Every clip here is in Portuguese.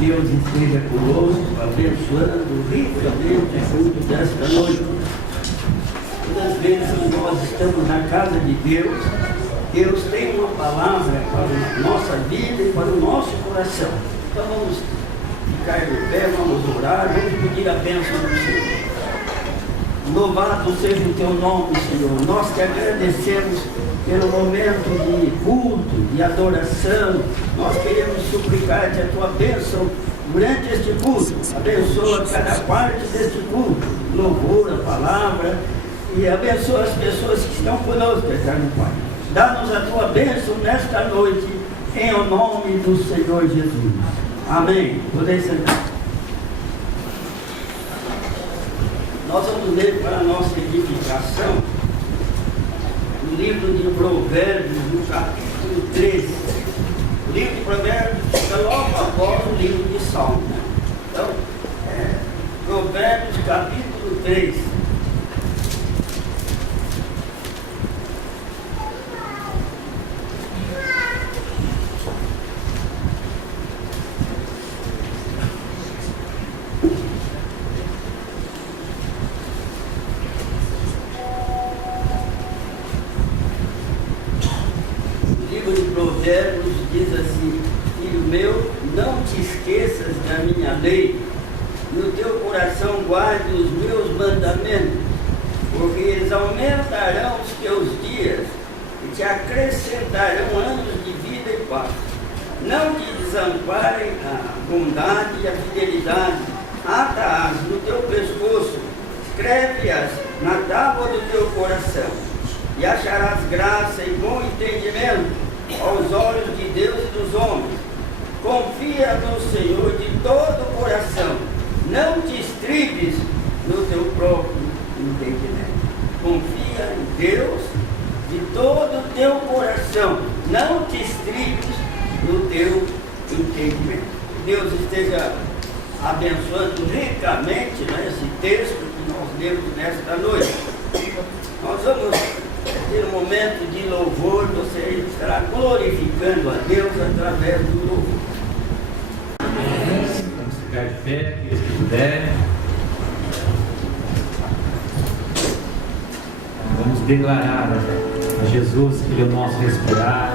Deus esteja conosco, abençoando ricamente a culto desta noite. Muitas vezes nós estamos na casa de Deus, Deus tem uma palavra para a nossa vida e para o nosso coração. Então vamos ficar de pé, vamos orar, vamos pedir a bênção do Senhor. Louvado seja o teu nome, Senhor. Nós te agradecemos pelo momento de culto, de adoração. Nós queremos suplicar-te a tua bênção durante este culto. Abençoa cada parte deste culto, louvor, a palavra, e abençoa as pessoas que estão conosco, eterno Pai. Dá-nos a tua bênção nesta noite, em o nome do Senhor Jesus. Amém. Podem sentar. Nós vamos ler para a nossa edificação o livro de Provérbios, no capítulo 13. O livro de Provérbios fica logo após o livro de Salmos. Então, Provérbios, capítulo 3. Provérbios diz assim: filho meu, não te esqueças da minha lei, no teu coração guarde os meus mandamentos, porque eles aumentarão os teus dias e te acrescentarão anos de vida e paz. Não te desamparem a bondade e a fidelidade, ata-as no teu pescoço, escreve-as na tábua do teu coração, e acharás graça e bom entendimento aos olhos de Deus e dos homens. Confia no Senhor de todo o coração, não te estribes no teu próprio entendimento. Confia em Deus de todo o teu coração, não te estribes no teu entendimento. Deus esteja abençoando ricamente, esse texto que nós lemos nesta noite. Nós vamos ter um momento de louvor, você estará glorificando a Deus através do louvor. Vamos ficar de pé, se puder. Vamos declarar a Jesus que Ele é o nosso respirar,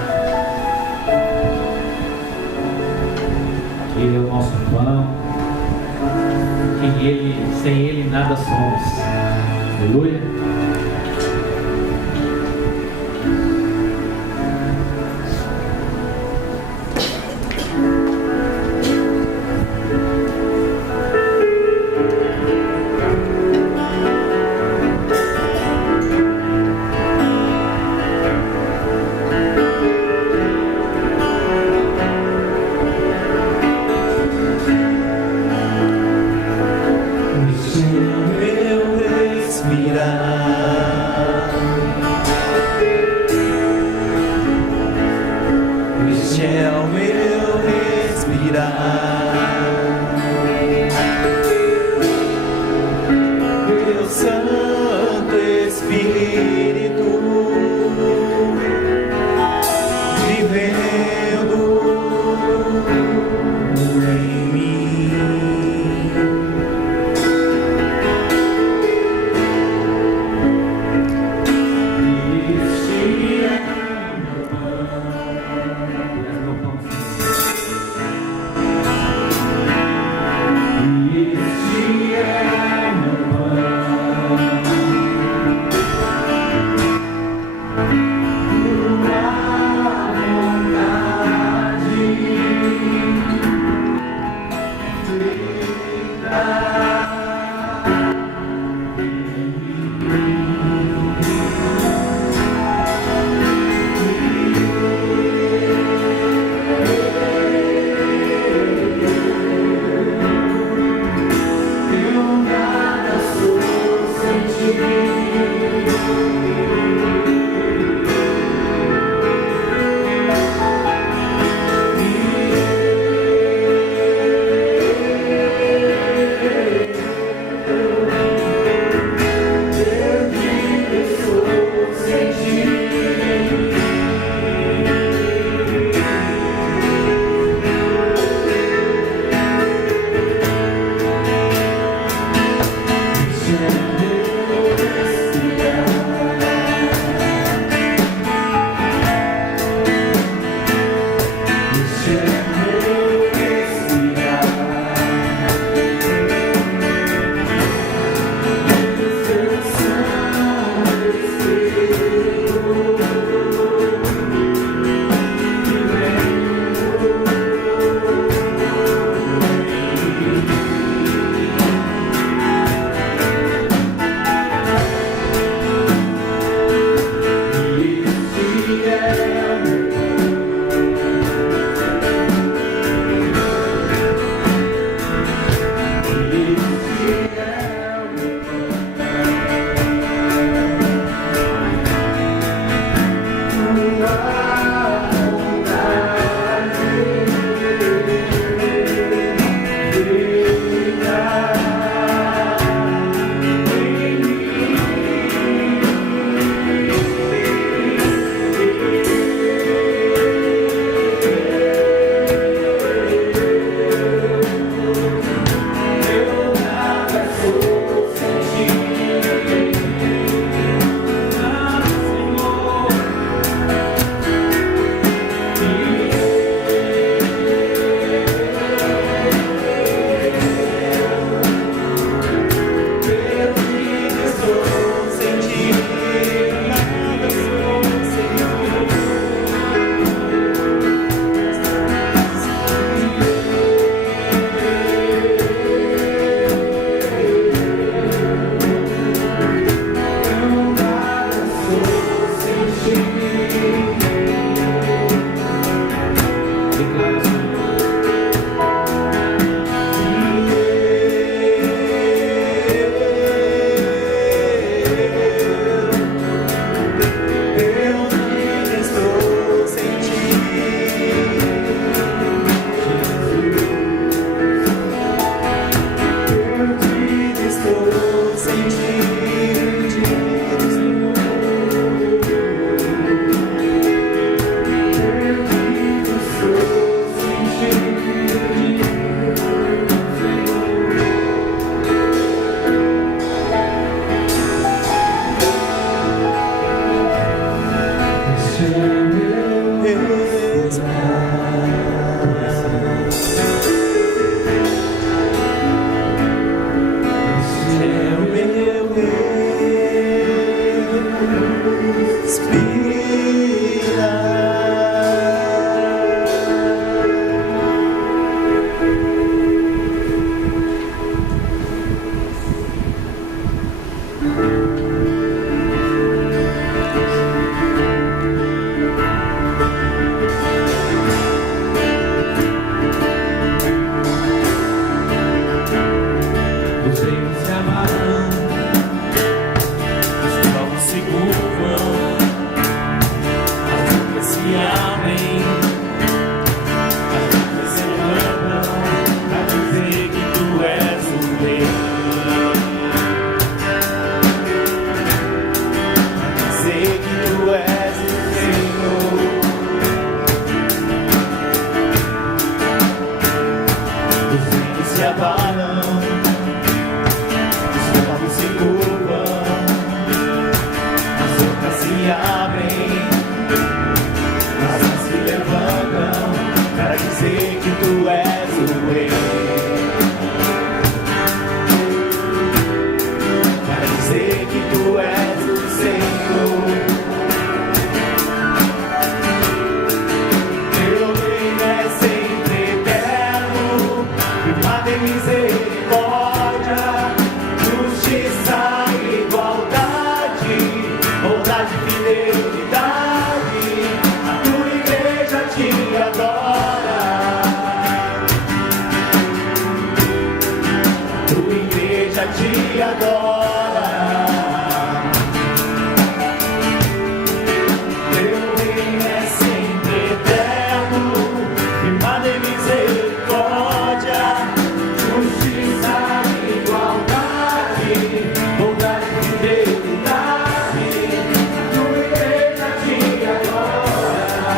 que Ele é o nosso pão, que sem Ele nada somos. Aleluia. Meu respirar. céus se abalam, os povos se curvam, as bocas se abrem, as mãos se levantam para dizer que tu és o rei, para dizer que tu és o Senhor. Misericórdia, justiça, igualdade, bondade, fidelidade, a tua igreja te adora, tua igreja te adora. Teu reino é sempre eterno, firmado em misericórdia, justiça, igualdade, bondade, fidelidade, a tua igreja te adora,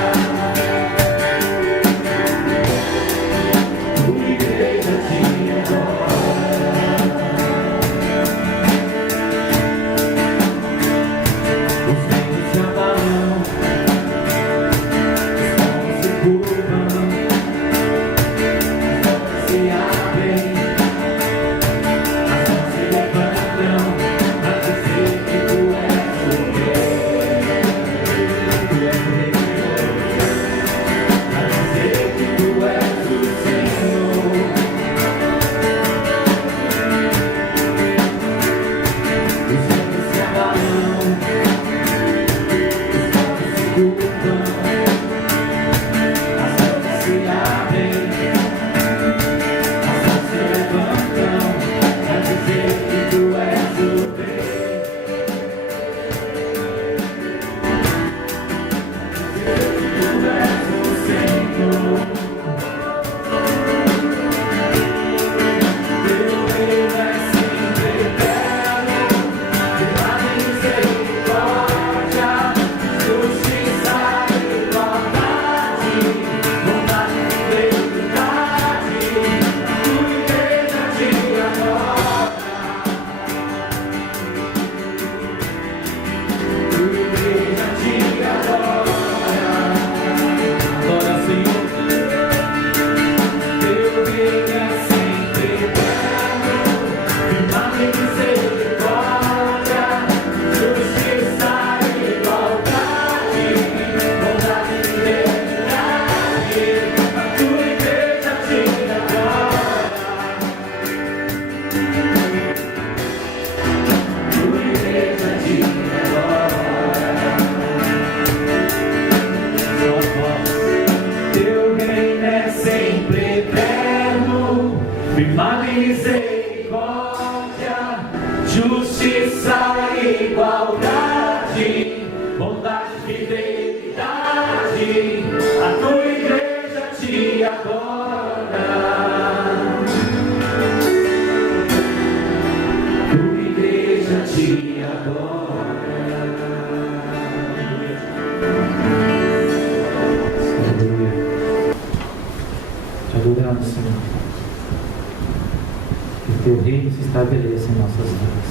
tua igreja te adora. Os ventos se abalam, os povos se curvam, se abrem, as mãos se levantam para dizer que tu és o rei, tu és o rei, para dizer que tu és o Senhor. Os ventos se abalam, os povos se curvam, as mãos se abrem, as mãos se levantam para dizer que tu és o rei, tu és o Senhor. Teu reino é sempre eterno, firmado em misericórdia, justiça, igualdade, bondade, fidelidade, tua igreja te adora, tua igreja te adora. Adora, Senhor. Teu reino é sempre eterno, firmado em misericórdia, justiça, igualdade, bondade, fidelidade, a tua igreja te adora, tua igreja te adora. Sua voz. Teu reino é sempre eterno, firmado em misericórdia, justiça, igualdade, bondade, fidelidade, a tua igreja te adora, tua igreja te adora. Te adoramos, Senhor. Que o teu reino se estabeleça em nossas vidas.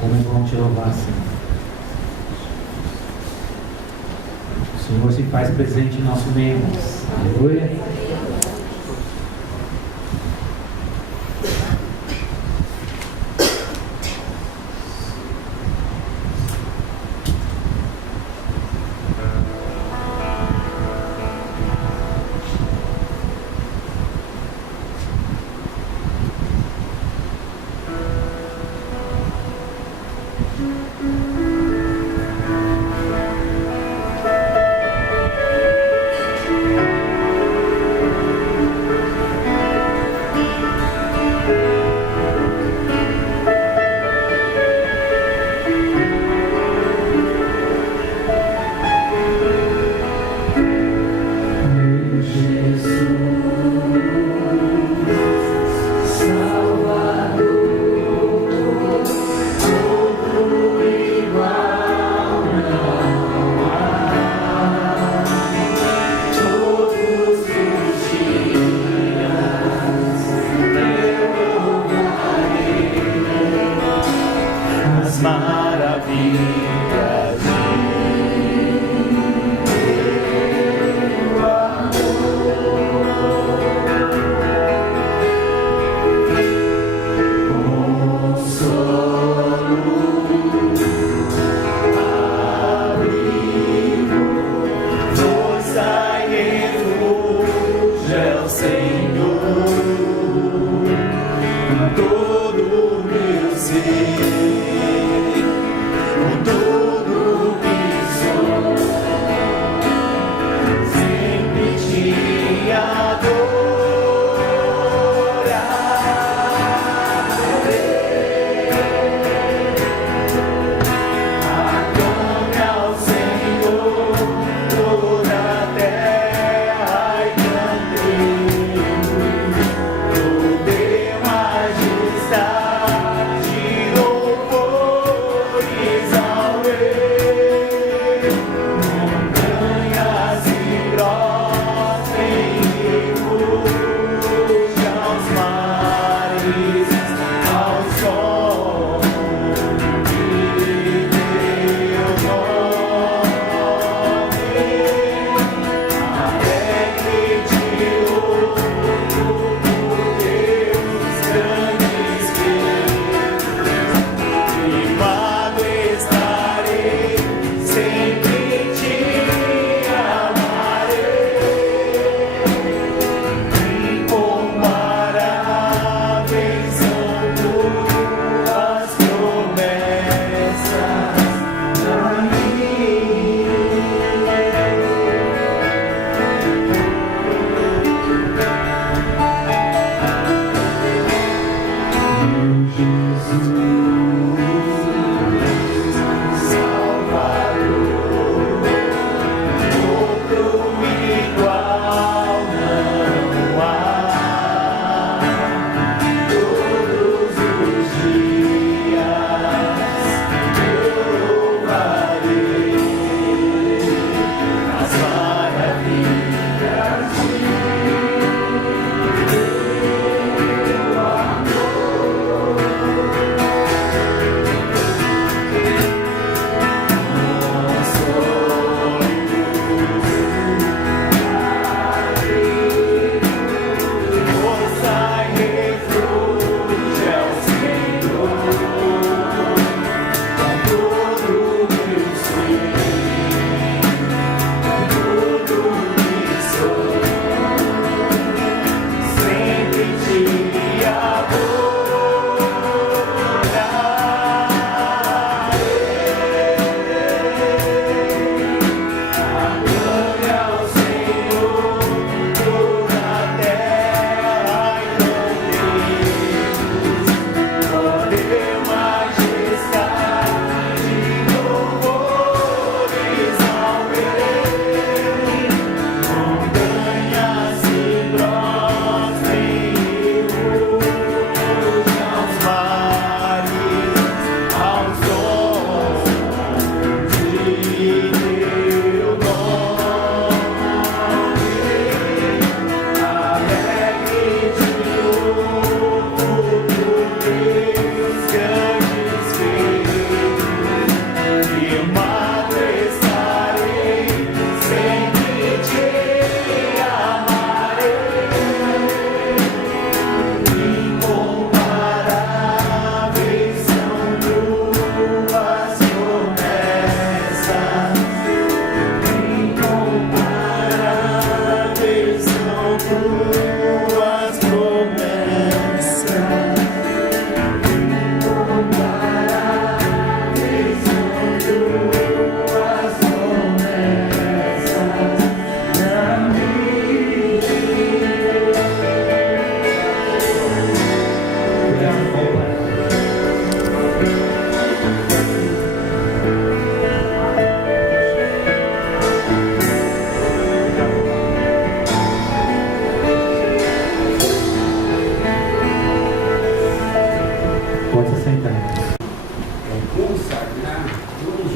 Como é bom te louvar, Senhor. O Senhor se faz presente em nosso meio. Aleluia.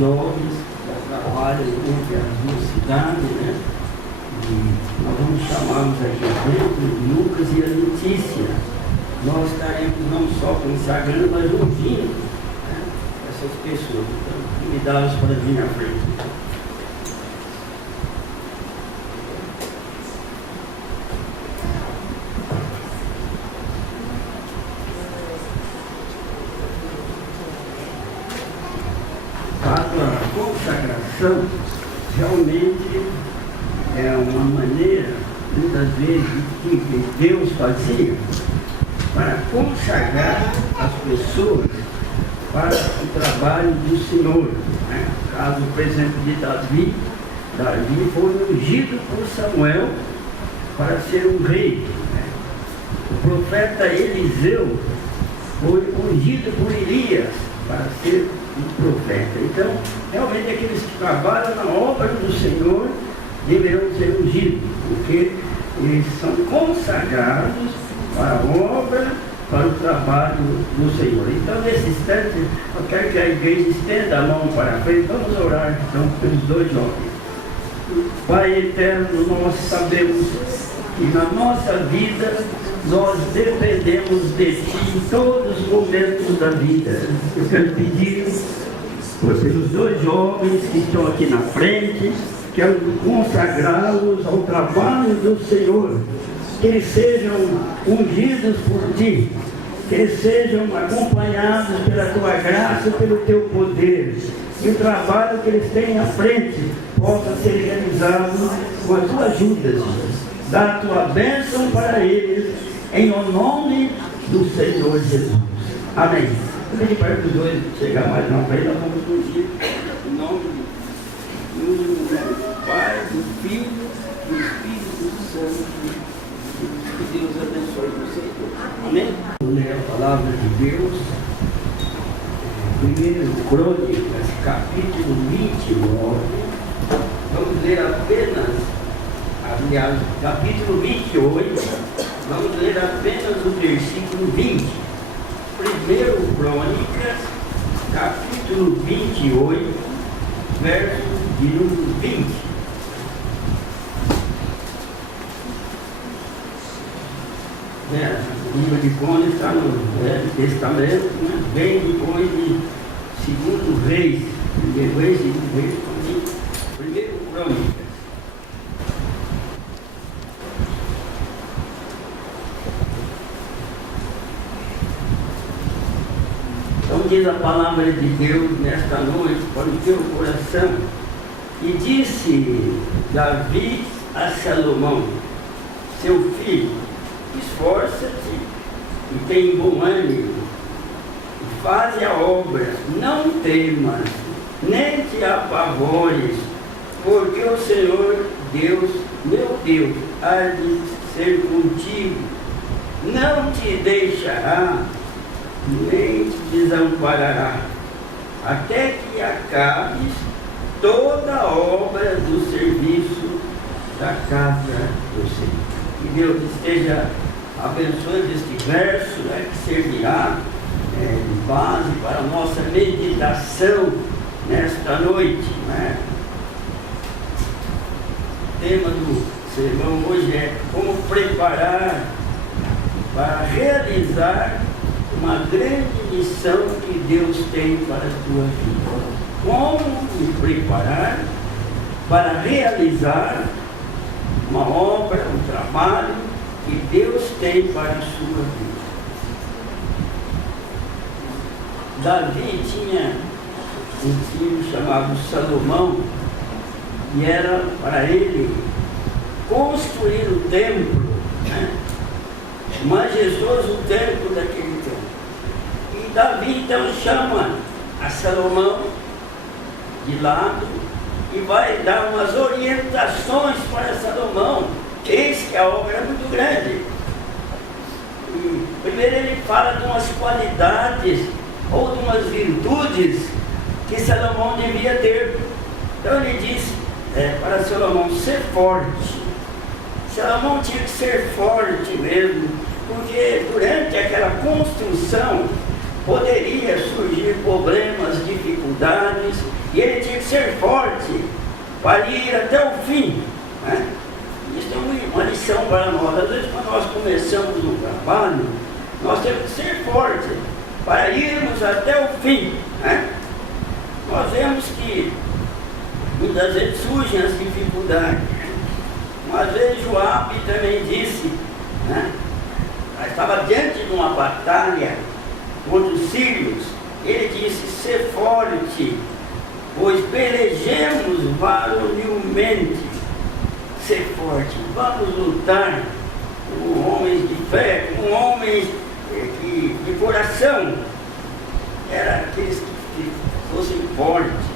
jovens que trabalham entre as duas cidades, né? E nós vamos chamá-los aqui à frente, o Lucas e a Letícia. Nós estaremos não só consagrando, mas ouvindo, né, essas pessoas. Então, convidá-los para vir à frente. A consagração realmente é uma maneira, muitas vezes, que Deus fazia para consagrar as pessoas para o trabalho do Senhor. Né? Caso, por exemplo, de Davi foi ungido por Samuel para ser um rei. Né? O profeta Eliseu foi ungido por Elias para ser um profeta. Então, realmente aqueles que trabalham na obra do Senhor deverão ser ungidos, porque eles são consagrados para a obra, para o trabalho do Senhor. Então, nesse instante, eu quero que a igreja estenda a mão para frente. Vamos orar então pelos dois jovens. Pai eterno, nós sabemos que na nossa vida nós dependemos de Ti em todos os momentos da vida. Eu quero pedir pelos dois jovens que estão aqui na frente, quero consagrá-los ao trabalho do Senhor, que eles sejam ungidos por Ti, que eles sejam acompanhados pela Tua graça, pelo Teu poder, e o trabalho que eles têm à frente possa ser realizado com a Tua ajuda, Jesus. Dá a Tua bênção para eles, em o nome do Senhor Jesus. Amém. Eu pedi para os dois chegar mais na frente, nós vamos ungir em nome do Pai, do Filho e do Espírito Santo. Que Deus abençoe vocês. Amém? Vamos ler a palavra de Deus. 1 Crônicas, capítulo 29. Vamos ler apenas, aliás, capítulo 28. Vamos ler apenas o versículo 20. 1 Crônicas, capítulo 28, verso de número 20. O livro de Crônicas está no Velho Testamento, né? Vem depois de 2 Reis, 1 Reis, 2 Reis, 1 Crônicas. Então diz a palavra de Deus nesta noite para o teu coração. E disse Davi a Salomão, seu filho: esforça-te e tem bom ânimo, e faze a obra, não temas, nem te apavores, porque o Senhor Deus, meu Deus, há de ser contigo, não te deixará, nem te desamparará, até que acabes toda a obra do serviço da casa do Senhor. Que Deus esteja abençoando este verso, né, que servirá de base para a nossa meditação nesta noite. Né? O tema do sermão hoje é como preparar para realizar uma grande missão que Deus tem para a tua vida. Como me preparar para realizar uma obra, um trabalho que Deus tem para a sua vida. Davi tinha um filho chamado Salomão, e era para ele construir o templo, né? O majestoso templo daquele tempo. E Davi então chama a Salomão de lado e vai dar umas orientações para Salomão. Eis que a obra é muito grande. E primeiro ele fala de umas qualidades ou de umas virtudes que Salomão devia ter. Então ele diz para Salomão ser forte. Salomão tinha que ser forte mesmo, porque durante aquela construção poderia surgir problemas, dificuldades, E ele tinha que ser forte para ir até o fim, né? Isso é uma lição para nós. Às vezes, quando nós começamos um trabalho, nós temos que ser fortes para irmos até o fim, né? Nós vemos que muitas vezes surgem as dificuldades. Uma vez Joabe também disse, né? Estava diante de uma batalha contra os sírios. Ele disse: ser forte, pois pelejemos varonilmente. Ser forte, vamos lutar com homens de fé, com homens de coração. Era aqueles que fossem fortes.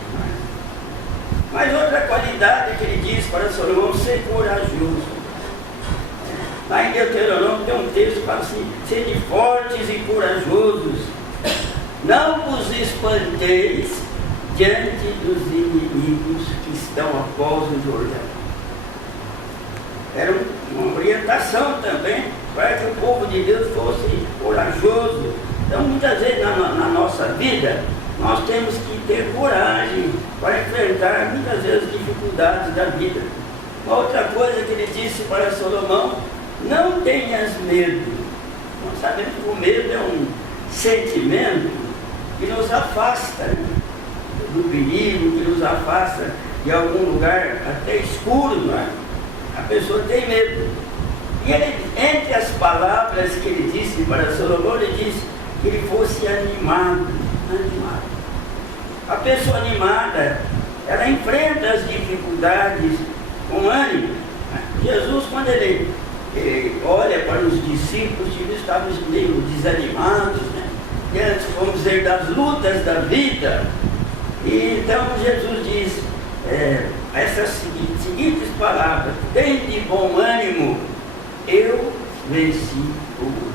Mas outra qualidade que ele diz para Salomão: ser corajoso. Lá em Deuteronômio tem um texto que fala assim: sede fortes e corajosos, não vos espanteis diante dos inimigos que estão após o Jordão. Era uma orientação também para que o povo de Deus fosse corajoso. Então, muitas vezes na nossa vida, nós temos que ter coragem para enfrentar muitas vezes as dificuldades da vida. Uma outra coisa que ele disse para Salomão: não tenhas medo. Nós sabemos que o medo é um sentimento que nos afasta, né, do perigo, que nos afasta de algum lugar até escuro, não é? A pessoa tem medo. E ele, entre as palavras que ele disse para Salomão, ele disse que ele fosse animado. A pessoa animada, ela enfrenta as dificuldades com ânimo. Jesus, quando ele olha para os discípulos, eles estavam meio desanimados, né? Diante, vamos dizer, das lutas da vida. E então Jesus diz essas seguintes palavras: tem de bom ânimo, eu venci o mundo.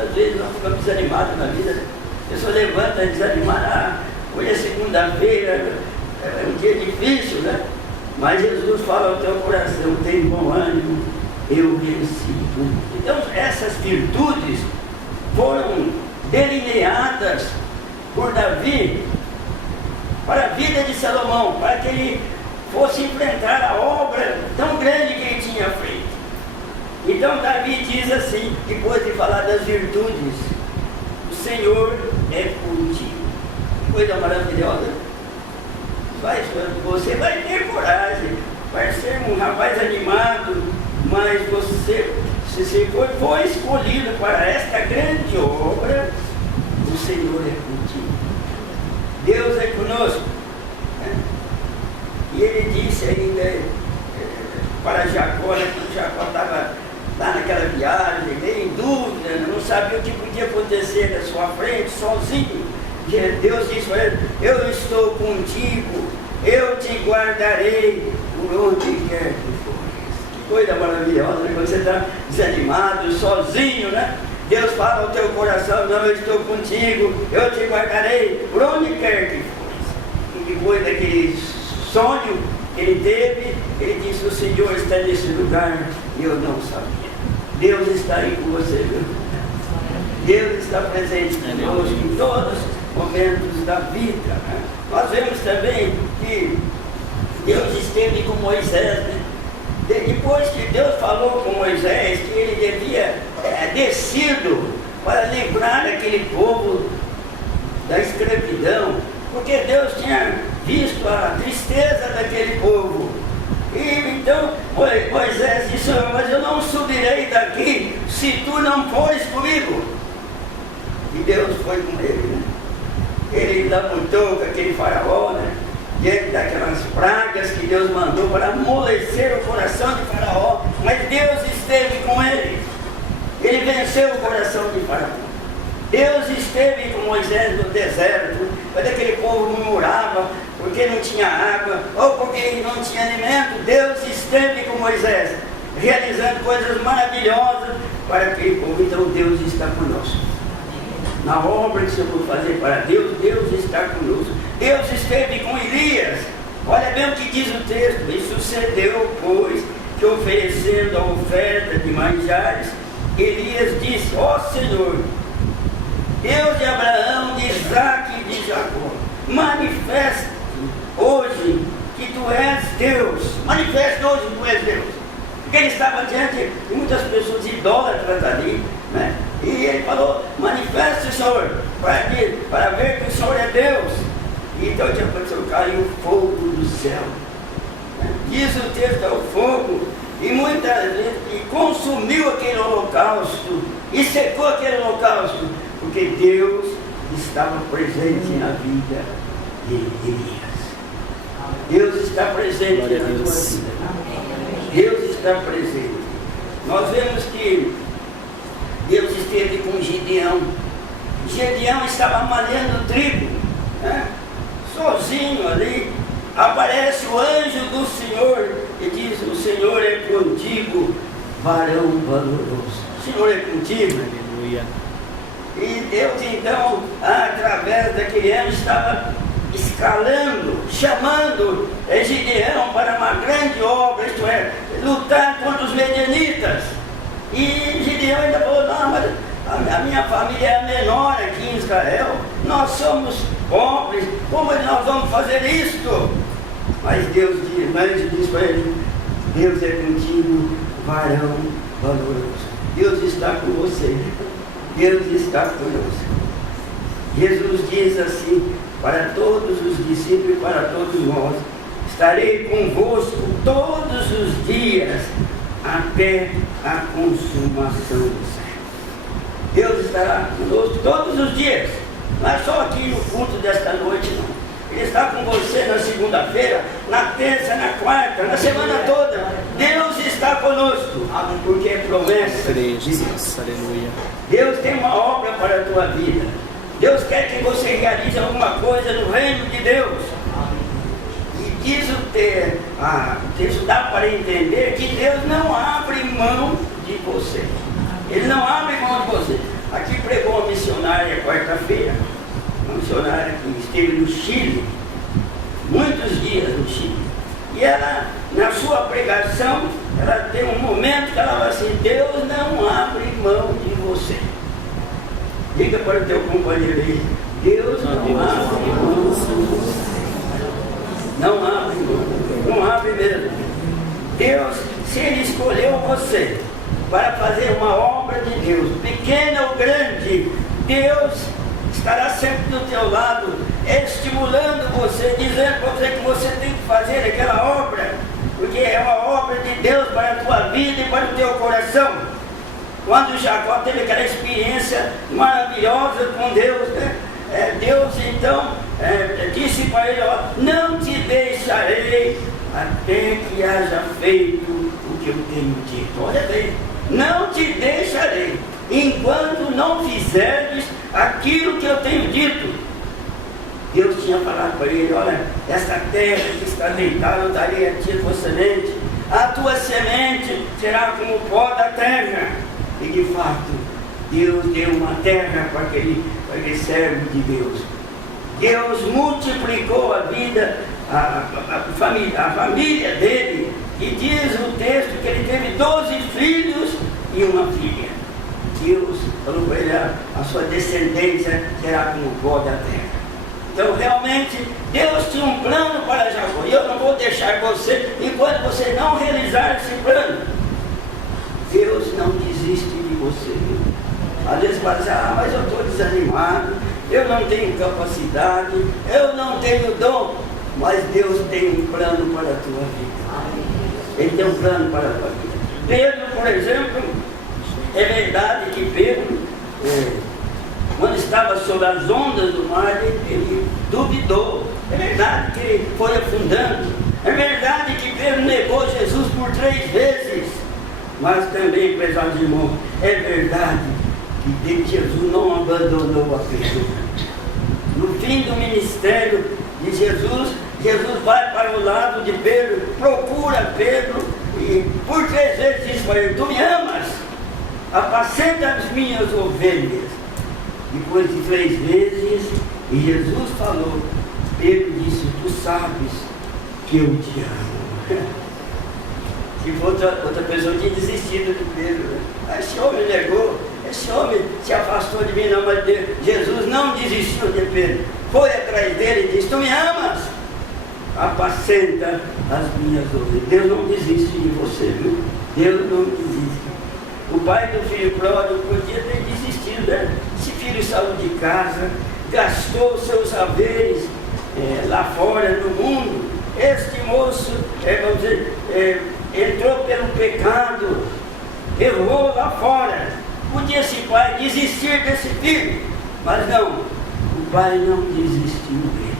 Às vezes nós ficamos desanimados na vida, a pessoa levanta desanimada: hoje é segunda-feira, é um dia difícil, né? Mas Jesus fala ao teu coração: tem bom ânimo, eu venci o mundo. Então essas virtudes foram delineadas por Davi para a vida de Salomão, para que ele fosse enfrentar a obra tão grande que ele tinha feito. Então Davi diz assim, depois de falar das virtudes: o Senhor é contigo. Coisa maravilhosa. Você vai ter coragem, vai ser um rapaz animado, mas você, se você foi escolhido para esta grande obra, o Senhor é contigo. Deus é conosco. E ele disse ainda para Jacó, né, quando Jacó estava lá naquela viagem, meio em dúvida, não sabia o que podia acontecer na sua frente, sozinho. Deus disse para ele: eu estou contigo, eu te guardarei por onde quer que fores. Que coisa maravilhosa, né? Quando você está desanimado, sozinho, né? Deus fala ao teu coração: não, eu estou contigo, eu te guardarei por onde quer que fores. E depois daquele sonho que ele teve, ele disse: o Senhor está nesse lugar e eu não sabia. Deus está aí com você, viu? Deus está presente conosco em todos os momentos da vida, né? Nós vemos também que Deus esteve com Moisés, né? Depois que Deus falou com Moisés que ele devia descido para livrar aquele povo da escravidão, porque Deus tinha visto a tristeza daquele povo. E então Moisés disse: mas eu não subirei daqui se tu não fores comigo. E Deus foi com ele, né? Ele lutou com aquele faraó, né? Diante daquelas pragas que Deus mandou para amolecer o coração de Faraó, mas Deus esteve com ele. Ele venceu o coração de Faraó. Deus esteve com Moisés no deserto, quando aquele povo murmurava porque não tinha água ou porque não tinha alimento. Deus esteve com Moisés, realizando coisas maravilhosas para aquele povo. Então Deus está conosco. Na obra que você for fazer para Deus, Deus está conosco. Deus esteve com Elias. Olha bem o que diz o texto: e sucedeu, pois, que oferecendo a oferta de manjares, Elias disse: ó Senhor, Deus de Abraão, de Isaque e de Jacó, manifesta hoje que tu és Deus. Manifesta hoje que tu és Deus. Porque ele estava diante de muitas pessoas idólatras ali, né? E ele falou, manifeste, Senhor, para ver que o Senhor é Deus. E então tinha acontecido, caiu fogo do céu. Diz o texto, é o fogo, e muitas vezes, e consumiu aquele holocausto, e secou aquele holocausto, porque Deus estava presente na vida de Elias. Deus está presente na tua vida. Deus está presente. Nós vemos que Deus esteve com Gideão. Gideão estava malhando trigo, né? Sozinho ali. Aparece o anjo do Senhor e diz, o Senhor é contigo, varão valoroso. O Senhor é contigo. Aleluia. E Deus então, através daquele anjo, estava escalando, chamando Gideão para uma grande obra, isto é, lutar contra os medianitas. E Gideão ainda falou, não, mas a minha família é a menor aqui em Israel, nós somos pobres, como nós vamos fazer isto? Mas Deus diz para ele, Deus é contigo, varão valoroso. Deus está com você, Deus está conosco. Jesus diz assim, para todos os discípulos e para todos nós, estarei convosco todos os dias, até a consumação do século. Deus estará conosco todos os dias, não é só aqui no culto desta noite, não. Ele está com você na segunda-feira, na terça, na quarta, na semana toda. Deus está conosco, porque é promessa de Deus. Aleluia. Deus tem uma obra para a tua vida. Deus quer que você realize alguma coisa no reino de Deus. E diz o texto, dá para entender que Deus não abre mão de você. Ele não abre mão de você. Aqui pregou uma missionária quarta-feira, uma missionária que esteve no Chile, muitos dias no Chile. E ela, na sua pregação, ela tem um momento que ela fala assim, Deus não abre mão de você. Diga para o teu companheiro aí, Deus não abre mão de você. Não abre mão, não abre mesmo. Deus, se Ele escolheu você para fazer uma obra de Deus, pequena ou grande, Deus estará sempre do teu lado, estimulando você, dizendo para você que você tem que fazer aquela obra, porque é uma obra de Deus para a tua vida e para o teu coração. Quando Jacó teve aquela experiência maravilhosa com Deus, né? Deus então disse para ele, ó, não te deixarei até que haja feito o que eu tenho dito. Olha bem, não te deixarei enquanto não fizeres aquilo que eu tenho dito. Deus tinha falado para ele, olha, essa terra que está deitada eu darei a ti a tua semente, a tua semente será como o pó da terra. E de fato, Deus deu uma terra para aquele servo de Deus. Deus multiplicou a vida, a família dele, e diz o texto que ele teve 12 filhos e uma filha. Deus falou para ele, a sua descendência será como o pó da terra. Então realmente Deus tinha um plano para Jacó, e eu não vou deixar você enquanto você não realizar esse plano. Deus não desiste de você. Às vezes fala assim, mas eu estou desanimado, eu não tenho capacidade, eu não tenho dom. Mas Deus tem um plano para a tua vida. Ele tem um plano para a tua vida. Pedro, por exemplo, é verdade que Pedro, quando estava sobre as ondas do mar, ele duvidou. É verdade que ele foi afundando. É verdade que Pedro negou Jesus por 3 vezes. Mas também, prezados irmãos, é verdade que Jesus não abandonou a Pedro. No fim do ministério de Jesus, Jesus vai para o lado de Pedro, procura Pedro e por 3 vezes diz para ele, tu me amas, apacenta as minhas ovelhas. Depois de 3 vezes, e Jesus falou, Pedro disse, tu sabes que eu te amo. Se outra pessoa tinha desistido de Pedro, né? Esse homem negou, esse homem se afastou de mim, não, mas Jesus não desistiu de Pedro, foi atrás dele e disse, tu me amas? apacenta as minhas ovelhas. Deus não desiste de você, viu? Deus não desiste. O pai do filho pródigo podia ter desistido, né? Esse filho saiu de casa, gastou seus haveres lá fora no mundo. Este moço, vamos dizer, entrou pelo pecado, errou lá fora. Podia esse pai desistir desse filho, mas não, o pai não desistiu dele.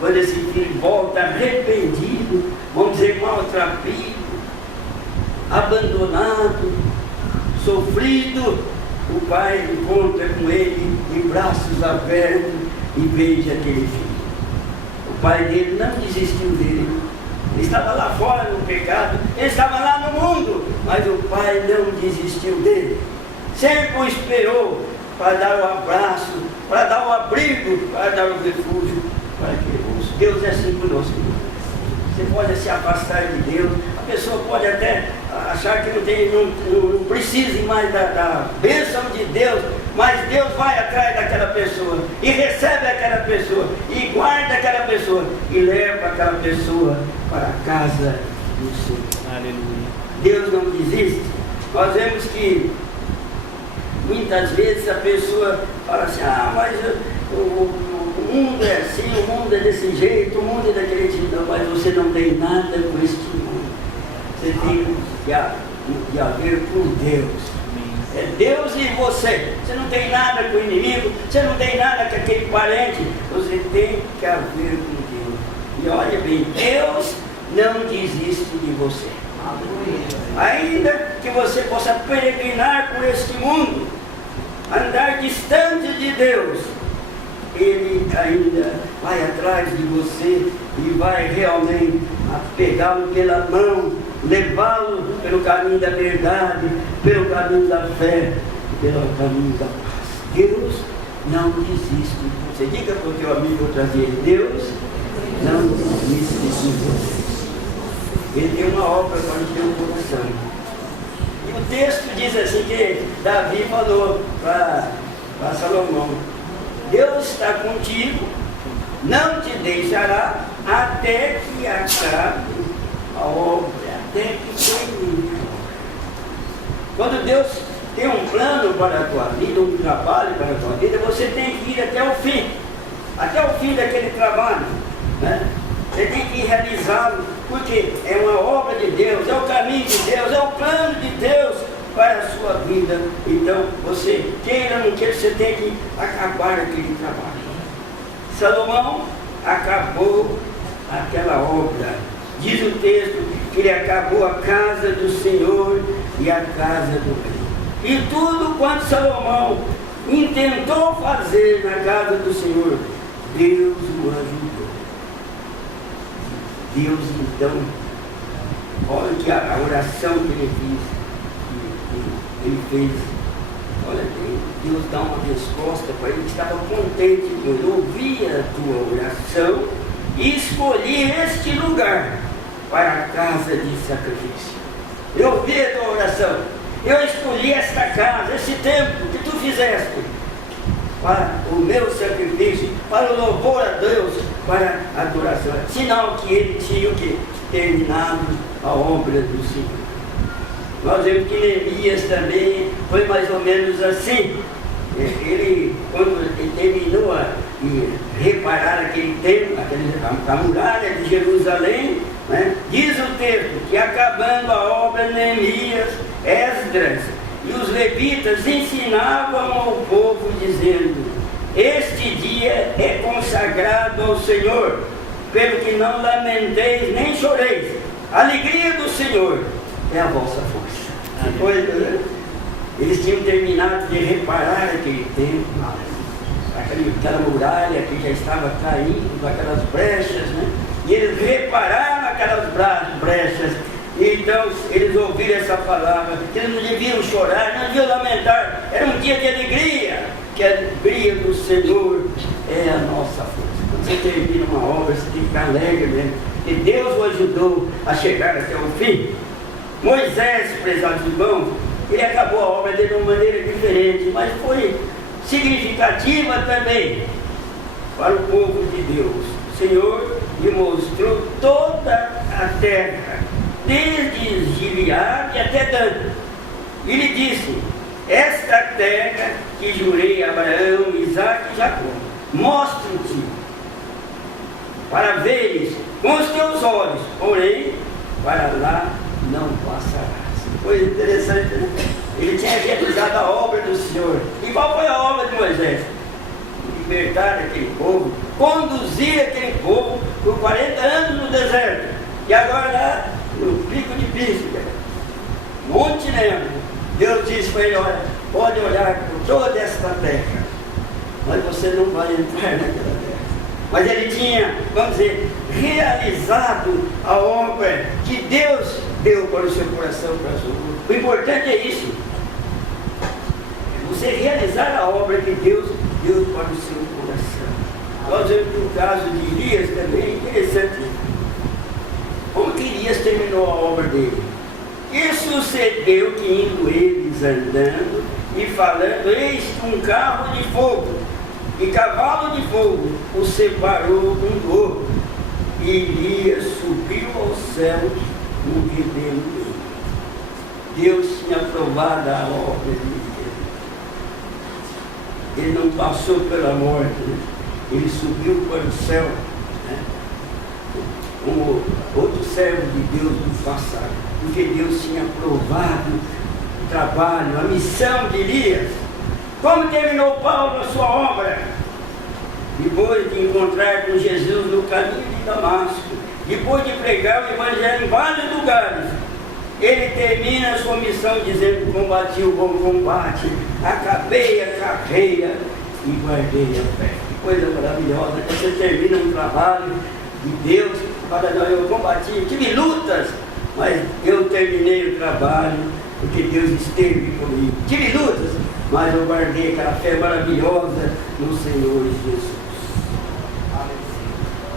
Quando esse filho volta arrependido, vamos dizer, maltrapilho, abandonado, sofrido, o pai encontra com ele de braços abertos e beija aquele filho. O pai dele não desistiu dele. Ele estava lá fora no pecado, ele estava lá no mundo, mas o pai não desistiu dele. Sempre o esperou para dar o abraço, para dar o abrigo, para dar o refúgio para aquele moço. Deus é assim conosco. Você pode se afastar de Deus, a pessoa pode até achar que não precise mais da bênção de Deus, mas Deus vai atrás daquela pessoa e recebe aquela pessoa e guarda aquela pessoa e leva aquela pessoa para a casa do Senhor. Aleluia. Deus não desiste. Nós vemos que muitas vezes a pessoa fala assim, mas o mundo é assim, o mundo é desse jeito, o mundo é daquele jeito. Não, mas você não tem nada com este mundo. Você tem que haver com Deus. É Deus e você. Você não tem nada com o inimigo, você não tem nada com aquele parente. Você tem que haver com Deus. E olha bem, Deus não desiste de você. Ainda que você possa peregrinar por este mundo, andar distante de Deus, Ele ainda vai atrás de você e vai realmente pegá-lo pela mão, levá-lo pelo caminho da verdade, pelo caminho da fé, pelo caminho da paz. Deus não desiste de você. Diga para o teu amigo outra vez, Deus não desiste de você. Ele tem uma obra para o teu coração. E o texto diz assim que Davi falou para Salomão, Deus está contigo, não te deixará até que acabe a obra, até que termine. Quando Deus tem um plano para a tua vida, um trabalho para a tua vida, você tem que ir até o fim daquele trabalho, né? Você tem que realizá-lo, porque é uma obra de Deus, é o caminho de Deus, é o plano de Deus para a sua vida. Então, você queira ou não queira, você tem que acabar aquele trabalho. Salomão acabou aquela obra. Diz o texto que ele acabou a casa do Senhor e a casa do rei. E tudo quanto Salomão intentou fazer na casa do Senhor, Deus o ajudou. Deus então, olha que a oração que ele fez, olha, Deus dá uma resposta para ele, que estava contente com ele, ouvir a tua oração e escolhi este lugar para a casa de sacrifício. Eu ouvi a tua oração, eu escolhi esta casa, esse templo que tu fizeste para o meu sacrifício, para o louvor a Deus, para a adoração. Sinal que ele tinha terminado a obra do Senhor. Nós vemos que Neemias também foi mais ou menos assim. Ele, quando ele terminou de reparar aquele templo, a muralha de Jerusalém, né, diz o texto que acabando a obra, Neemias, Esdras e os levitas ensinavam ao povo, dizendo: este dia é consagrado ao Senhor, pelo que não lamenteis nem choreis. A alegria do Senhor é a vossa força. Depois, né? Eles tinham terminado de reparar aquele templo, aquela muralha que já estava caindo, aquelas brechas, né? E eles repararam aquelas brechas. Então eles ouviram essa palavra, que eles não deviam chorar, não deviam lamentar. Era um dia de alegria, que a alegria do Senhor é a nossa força. Quando você termina uma obra, você tem que ficar alegre mesmo, que Deus o ajudou a chegar até o fim. Moisés, prezados irmãos, ele acabou a obra dele de uma maneira diferente, mas foi significativa também para o povo de Deus. O Senhor e mostrou toda a terra, desde Gileade até Dan. E lhe disse: esta terra que jurei a Abraão, Isaque e Jacó, mostro-te para veres com os teus olhos, porém para lá não passarás. Coisa interessante, né? Ele tinha realizado a obra do Senhor. E qual foi a obra de Moisés? Libertar aquele povo, conduzir aquele povo por 40 anos no deserto. E agora lá no pico de Písica, Monte Nebo, Deus disse para ele: olha, pode olhar por toda esta terra, mas você não vai entrar naquela terra. Mas ele tinha, vamos dizer, realizado a obra que Deus deu para o seu coração, para a sua vida. O importante é isso: você realizar a obra que Deus deu para o seu coração. Nós vemos que o caso de Elias também é interessante. Como que Elias terminou a obra dele? E sucedeu que, indo eles andando e falando, eis que um carro de fogo e cavalo de fogo o separou um do outro. E Elias subiu ao céu no rebelo dele. Deus tinha aprovado a obra de Elias. Ele não passou pela morte, né? Ele subiu para o céu, né? Como outro servo de Deus do passado, porque Deus tinha aprovado o trabalho, a missão de Elias. Como terminou Paulo a sua obra? Depois de encontrar com Jesus no caminho de Damasco, depois de pregar o evangelho em vários lugares, ele termina a sua missão dizendo: combati o bom combate, acabei a carreira e guardei a fé. Que coisa maravilhosa, que você termina um trabalho de Deus, para nós: eu combati, tive lutas, mas eu terminei o trabalho, porque Deus esteve comigo. Tive lutas, mas eu guardei aquela fé maravilhosa no Senhor Jesus.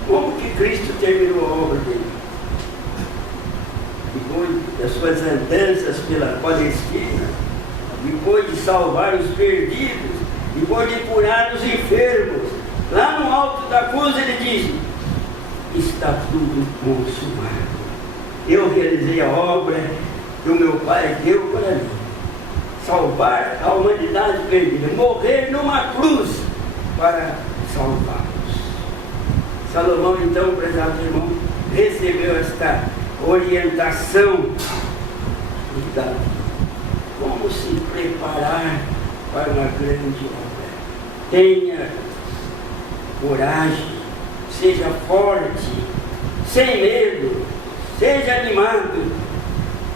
Como que Cristo terminou a obra dele? Depois das suas andanças pela Palestina, depois de salvar os perdidos, depois de curar os enfermos, lá no alto da cruz ele diz: está tudo consumado. Eu realizei a obra que o meu Pai deu para mim. Salvar a humanidade perdida, morrer numa cruz para salvá-los. Salomão, então, prezado irmão, recebeu esta orientação de Davi. Como se preparar para uma grande obra? Tenha coragem, seja forte, sem medo, seja animado,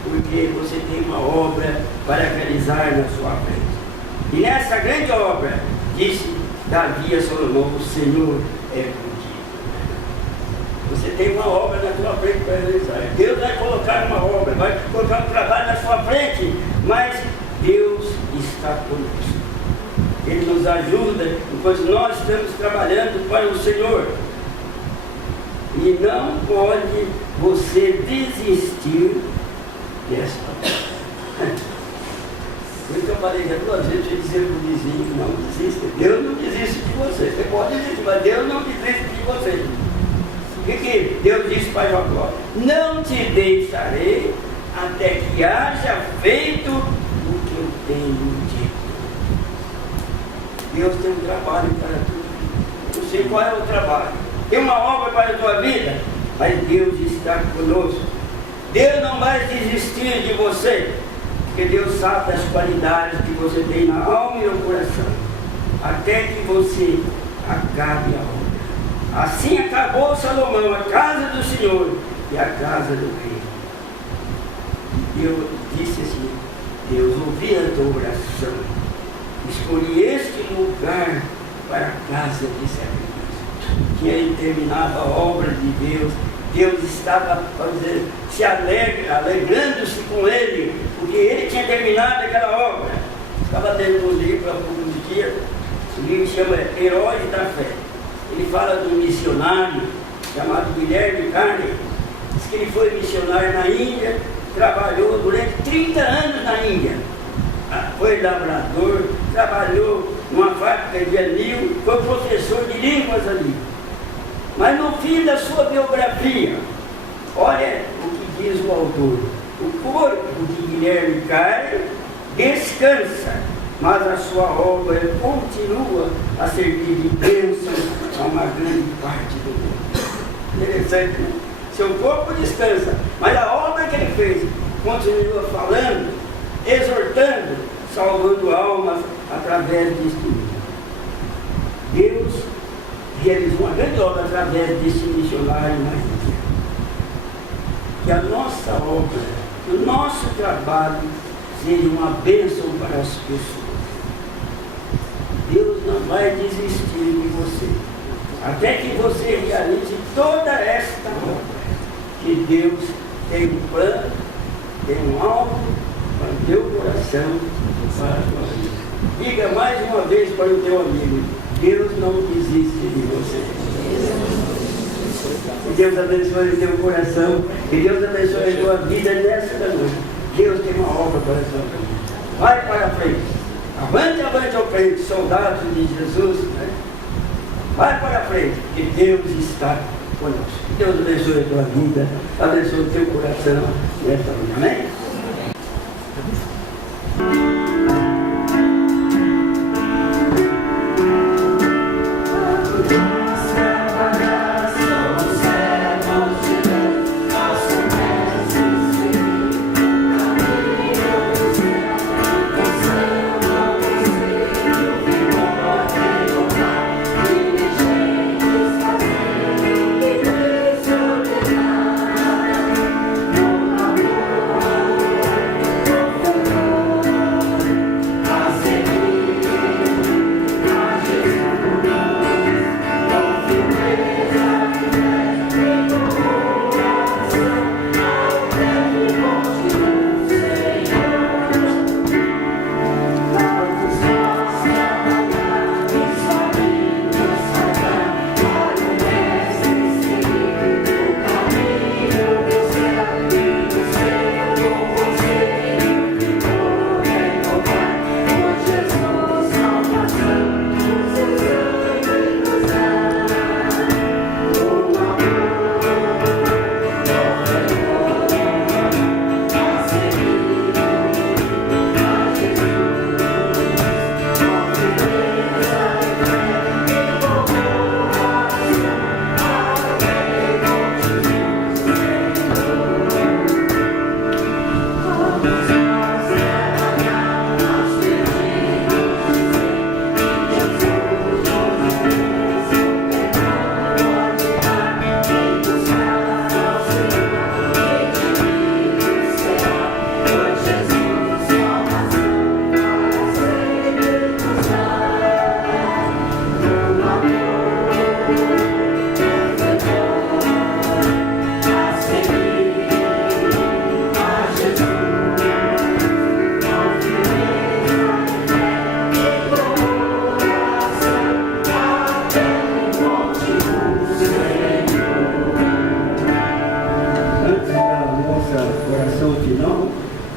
porque você tem uma obra para realizar na sua frente. E nessa grande obra, disse Davi a Salomão: o Senhor é contigo. Você tem uma obra na sua frente para realizar. Deus vai colocar uma obra, vai colocar um trabalho na sua frente, mas Deus está conosco. Ele nos ajuda enquanto nós estamos trabalhando para o Senhor. E não pode você desistir desta obra. Por isso que eu falei já 2 vezes, eu dizer para o vizinho: não desista. Deus não desiste de você. Você pode desistir, mas Deus não desiste de você. O que Deus disse para Jacó? Não te deixarei até que haja feito o que eu tenho dito. Deus tem um trabalho para tudo. Não sei qual é o trabalho. Tem uma obra para a tua vida, mas Deus está conosco. Deus não vai desistir de você, porque Deus sabe das qualidades que você tem na alma e no coração, até que você acabe a obra. Assim acabou Salomão, a casa do Senhor e a casa do rei. Eu disse assim: Deus, ouvi a tua oração, escolhi este lugar para a casa de sacrifício. Tinha terminado a obra de Deus. Deus estava, vamos dizer, se alegrando-se com ele, porque ele tinha terminado aquela obra. Estava lendo um livro há poucos dias, o livro se chama Heróis da Fé. Ele fala de um missionário chamado Guilherme Carne. Diz que ele foi missionário na Índia, trabalhou durante 30 anos na Índia. Foi labrador, trabalhou numa fábrica de anil, foi professor de línguas ali. Mas no fim da sua biografia, olha o que diz o autor: o corpo de Guilherme Cairo descansa, mas a sua obra continua a servir de bênção a uma grande parte do mundo. Interessante, né? Seu corpo descansa, mas a obra que ele fez continua falando, exortando, salvando almas através deste livro. Deus realizou uma grande obra através deste missionário na Índia. Que a nossa obra, que o nosso trabalho seja uma bênção para as pessoas. Deus não vai desistir de você, até que você realize toda esta obra. Que Deus tem um plano, tem um alvo para o teu coração, para a tua vida. Diga mais uma vez para o teu amigo: Deus não desiste de você. Que Deus abençoe o teu coração, que Deus abençoe a tua vida nessa noite. Deus tem uma obra para essa vida. Vai para frente, avante, avante ao frente, soldados de Jesus, né? Vai para frente, que Deus está conosco. Que Deus abençoe a tua vida, abençoe o teu coração nesta noite. Amém?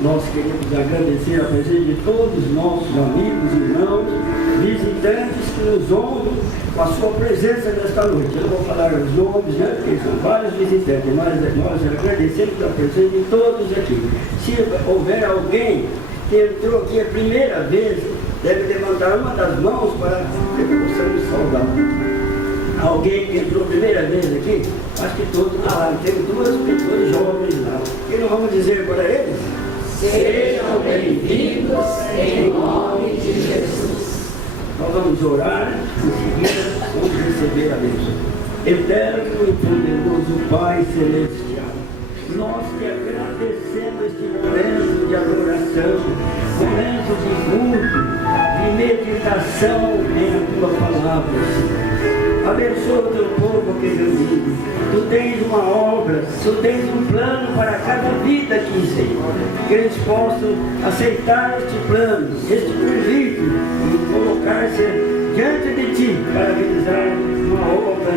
Nós queremos agradecer a presença de todos os nossos amigos, irmãos, visitantes que nos honram com a sua presença nesta noite. Eu não vou falar os nomes, né, porque são vários visitantes, mas nós agradecemos a presença de todos aqui. Se houver alguém que entrou aqui a primeira vez, deve levantar uma das mãos para que possamos saudar. Alguém que entrou a primeira vez aqui, acho que todos lá, temos duas pessoas jovens lá. E nós vamos dizer para eles: sejam bem-vindos em nome de Jesus. Nós vamos orar, em seguida vamos receber a bênção. Eterno e poderoso Pai Celestial, nós te agradecemos este momento de adoração, momento de culto, de meditação em a tua palavra, Senhor. Abençoa o teu povo, querido amigo. Tu tens uma obra, tu tens um plano para cada vida aqui, Senhor. Que eles possam aceitar este plano, este convite e colocar-se diante de ti para realizar uma obra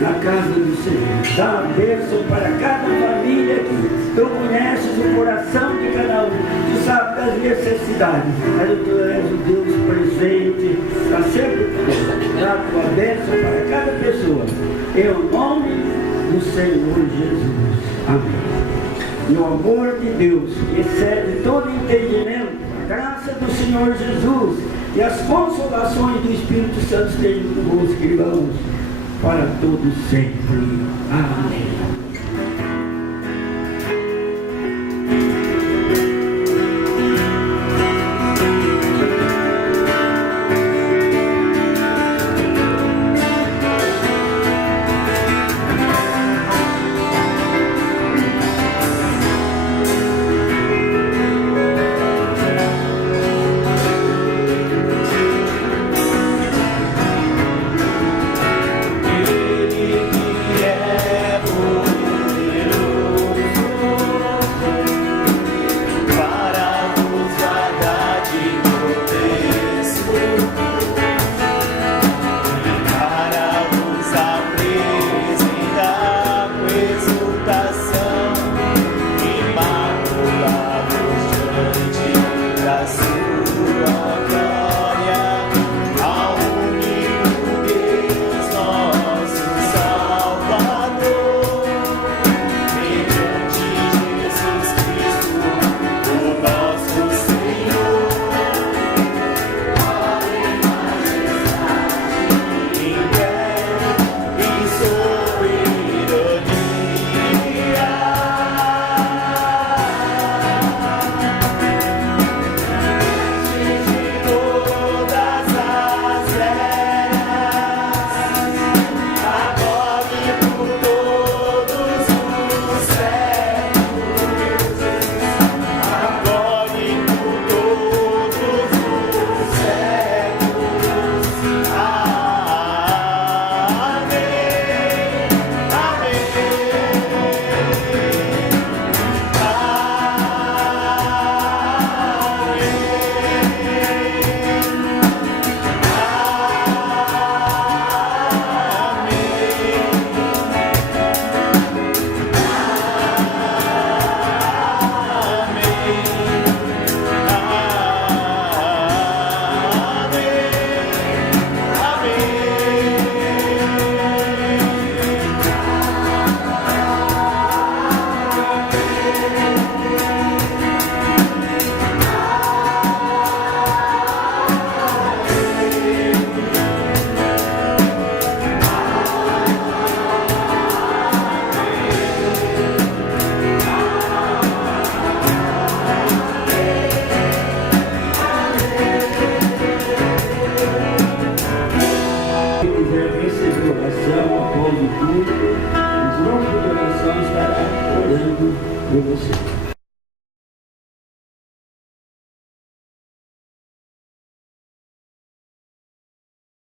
na casa do Senhor. Dá a bênção para cada família aqui. Tu conheces o coração de cada um. Tu sabes sabe das necessidades, mas tu és o Deus presente, está sempre dá a tua bênção para cada pessoa. Em o nome do Senhor Jesus. Amém. E o amor de Deus, que excede todo entendimento, a graça do Senhor Jesus e as consolações do Espírito Santo estejam convosco, irmãos, para todos sempre. Amém.